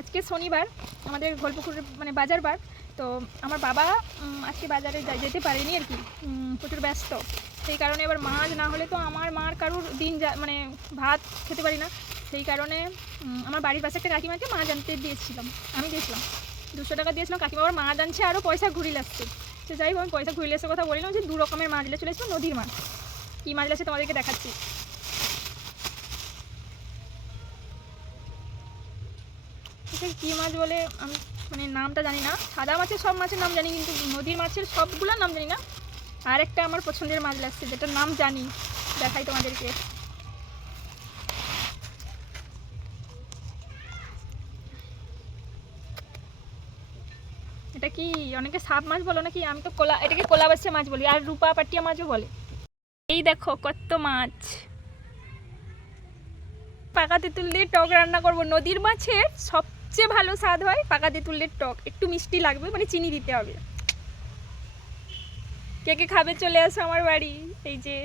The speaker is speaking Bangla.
আজকে শনিবার, আমাদের ঘোলপুকুরের মানে বাজার বার। তো আমার বাবা আজকে বাজারে যেতে পারেনি আর কি, প্রচুর ব্যস্ত। সেই কারণে এবার মাছ না হলে তো আমার মার কারুর দিন মানে ভাত খেতে পারি না। সেই কারণে আমার বাড়ির পাশে একটা কাকিমাকে মাছ আনতে দিয়েছিলাম, আমি দিয়েছিলাম 200 টাকা দিয়েছিলাম। কাকিমা আবার মাছ আনছে, আরও পয়সা ঘুরিয়ে আসছে। সে যাই হোক, আমি পয়সা ঘুরিয়ে আসার কথা বললাম যে 2 রকমের মাছ লে চলে এসেছিল, নদীর মাছ। কী মাছ আছে তোমাদেরকে দেখাচ্ছি। কী মাছ বলে আমি মানে নামটা জানি না। সাদা মাছের সব মাছের নাম জানি, কিন্তু নদীর মাছের সবগুলোর নাম জানি না। আর একটা আমার পছন্দের মাছ লাগছে, যেটার নাম জানি, দেখাই তোমাদেরকে। এটা কি অনেকে সাপ মাছ বলো নাকি, আমি তো এটাকে কোলাবাসে মাছ বলি, আর রূপা পাটিয়া মাছও বলে। এই দেখো কত মাছ। পাকা তেঁতুল দিয়ে টক রান্না করবো। নদীর মাছের সবচেয়ে ভালো স্বাদ হয় পাকা তেঁতুলের টক, একটু মিষ্টি লাগবে, মানে চিনি দিতে হবে। কে কে খাবে চলে আসো আমার বাড়ি। এই যে